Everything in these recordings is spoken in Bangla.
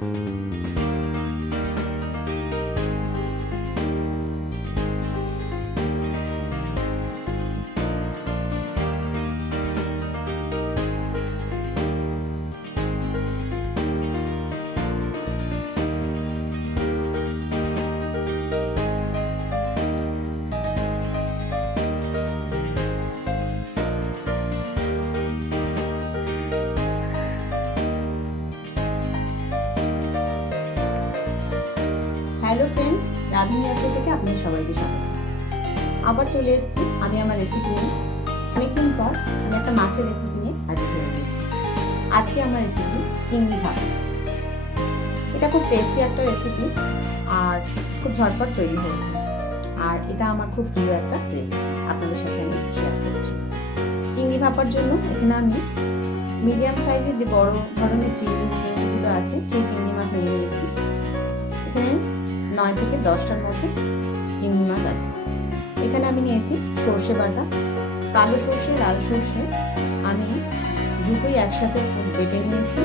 you হ্যালো ফ্রেন্ডস রাধুনি আসলে থেকে আপনাদের সবাইকে স্বাগত। আবার চলে এসেছি আমি আমার রেসিপি নিয়ে। অনেকদিন পর আমি একটা মাছের রেসিপি নিয়ে হাজির হয়ে গেছি আজকে আমার রেসিপি চিংড়ি ভাত। এটা খুব টেস্টি একটা রেসিপি আর খুব ঝটপট তৈরি হয়েছে আর এটা আমার খুব প্রিয় একটা রেসিপি আপনাদের সাথে আমি শেয়ার করছি। চিংড়ি ভাপার জন্য এখানে আমি মিডিয়াম সাইজের যে বড় ধরনের চিংড়ি চিংড়িগুলো আছে, সেই চিংড়ি মাছ নিয়ে নিয়েছি। এখানে নয় থেকে দশটার মধ্যে চিংড়ি মাছ আছে। এখানে আমি নিয়েছি সর্ষে বাটা, কালো সর্ষে, লাল সর্ষে। আমি দুটোই একসাথে বেটে নিয়েছি।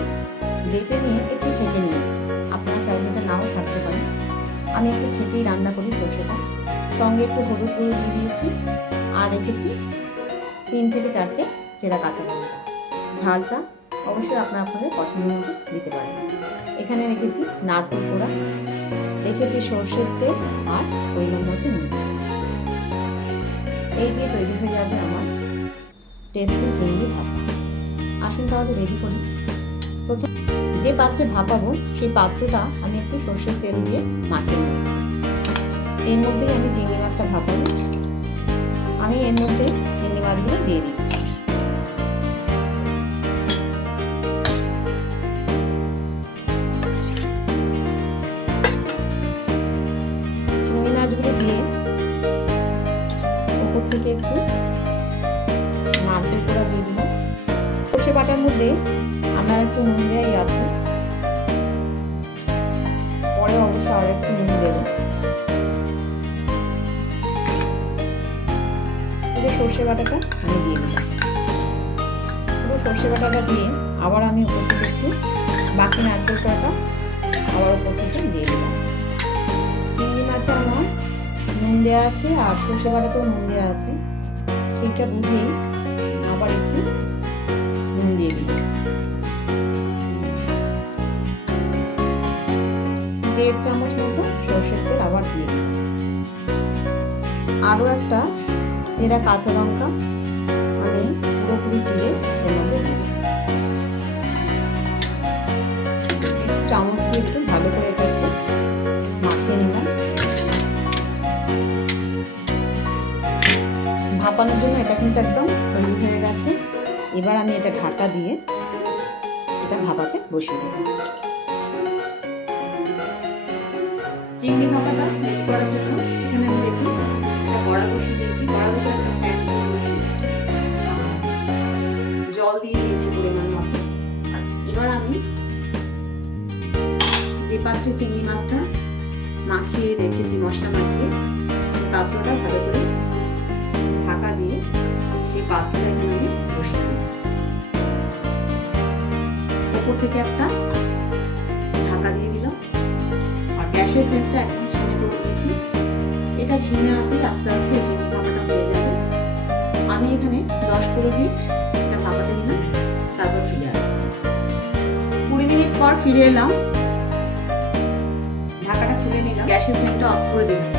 বেটে নিয়ে একটু ছেঁকে নিয়েছি। আপনারা চাইলে এটা নাও থাকতে পারে আমি একটু ছেঁকেই রান্না করি সর্ষেটা। সঙ্গে একটু হলুদ গুঁড়ো দিয়ে দিয়েছি। আর রেখেছি তিন থেকে চারটে চেরা কাঁচা লঙ্কা। ঝালটা অবশ্যই আপনারা আপনাদের পছন্দ মতো দিতে পারেন। এখানে রেখেছি নারকেল কোড়া রেখেছি সর্ষের তেল আর পরিমাণ মতো নুন। এই দিয়ে তৈরি হয়ে যাবে আমার টেস্টি চিংড়ি ভাপা আসুন তাহলে রেডি করি। প্রথম যে পাত্রে ভাপাবো, সেই পাত্রটা আমি একটু সর্ষের তেল দিয়ে মাখিয়ে নিয়েছি এর মধ্যেই আমি চিংড়ি মাছটা ভাপাবো। আমি এর মধ্যে চিংড়ি মাছগুলো দিয়ে দিচ্ছি। একটু। নারকেল কোড়া দিয়ে দিলাম। সর্ষে বাটার মধ্যে আমার একটু নুন দেওয়াই আছে। পরে অবশ্য আরও একটু নুন দেবো। সর্ষে বাটাটা আমি দিয়ে দিলাম। পুরো সর্ষে বাটাটা দিয়ে আবার আমি উপর থেকে একটু বাকি নারকেল কোড়াটা আবার উপর থেকে দিয়ে দিলাম। চিংড়ি মাছে আমার দেওয়া আছে, আর সর্ষে বাটাতেও নুন দেওয়া আছে। সেইটা বুঝেই আবার একটু নুন দিয়ে দিই। দেড় চামচ মতো সর্ষের তেল আবার দিয়ে দিই। আরও একটা চেরা কাঁচা লঙ্কা আমি পুরোপুরি চিড়ে এর মধ্যে ভাপানোর জন্য এটা কিন্তু একদম তৈরি হয়ে গেছে। এবার আমি এটা ঢাকা দিয়ে এটা ভাপাতে বসিয়ে দেবো। চিংড়ি ভাপাটা করার জন্য এখানে আমি দেখুন একটা কড়া বসিয়ে দিয়েছি। উপরে একটা স্ট্যান্ড দিয়ে দিয়েছি। জল দিয়ে দিয়েছি পরিমাণ মতো। এবার আমি যে পাত্রে চিংড়ি মাছটা মাখিয়ে রেখেছি মশলা মাখিয়ে, পাত্রটা ভালো করে পাত্রটা এখানে আমি বসিয়ে দিই ওপর থেকে একটা ঢাকা দিয়ে দিলাম। আর গ্যাসের ফ্লেমটা একদম ছিমে করে দিয়েছি। এটা ঝিমে আছে, আস্তে আস্তে চিংড়ি ভাপাটা হয়ে যাবে। আমি এখানে দশ পনেরো মিনিট এটা ভাপাতে দিলাম, তারপর ফিরে আসছি। কুড়ি মিনিট পর ফিরে এলাম। ঢাকাটা খুলে নিলাম। গ্যাসের ফ্লেমটা অফ করে দিলাম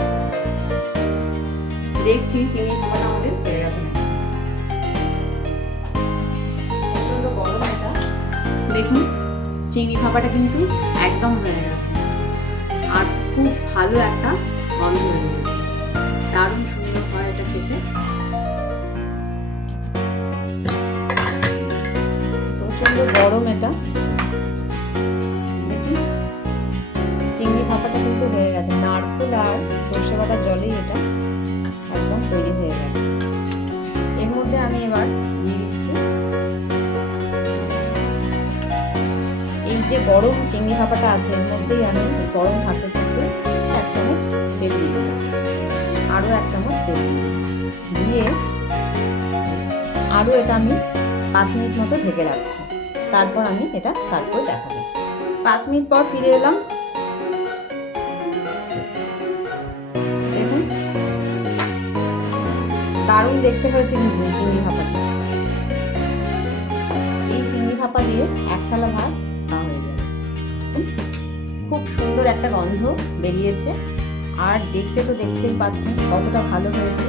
দেখছি চিংড়ি ভাপাটা আমাদের দেখুন, চিংড়ি ভাপাটা কিন্তু একদম হয়ে গেছে। আর খুব ভালো একটা গন্ধ বেরিয়েছে দারুণ সুন্দর হয় এটা খেতে। গরম এটা। চিংড়ি ভাপাটা কিন্তু হয়ে গেছে। নারকেল আর সর্ষে বাটা জলেই এটা। গরম চিংড়ি ভাপাটা আছে, এর মধ্যেই আমি গরম থাকতে থাকতে এক চামচ তেল দিয়ে দিলাম। আরও এক চামচ তেল দিয়ে দিয়ে আরও এটা আমি পাঁচ মিনিট মতো ঢেকে রাখছি। তারপর আমি এটা সার্ভ করে দেখাবো। পাঁচ মিনিট পর ফিরে এলাম। দেখুন। দারুণ দেখতে হয়েছে কিন্তু এই চিংড়ি ভাপাটা। এই চিংড়ি ভাপা দিয়ে এক থালা ভাত একটা গন্ধ বেরিয়েছে। আর দেখতে তো দেখতেই পাচ্ছেন কতটা ভালো হয়েছে।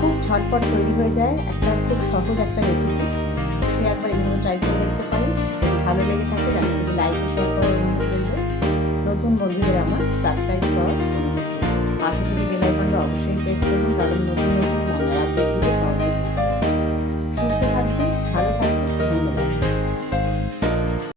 খুব ঝটপট তৈরি হয়ে যায় একটা খুব সহজ একটা রেসিপি সে একবার এগুলো ট্রাই করে দেখতে পারেন। ভালো লেগে থাকে যাতে যদি লাইক শেয়ার করে নতুন বন্ধুদের আমার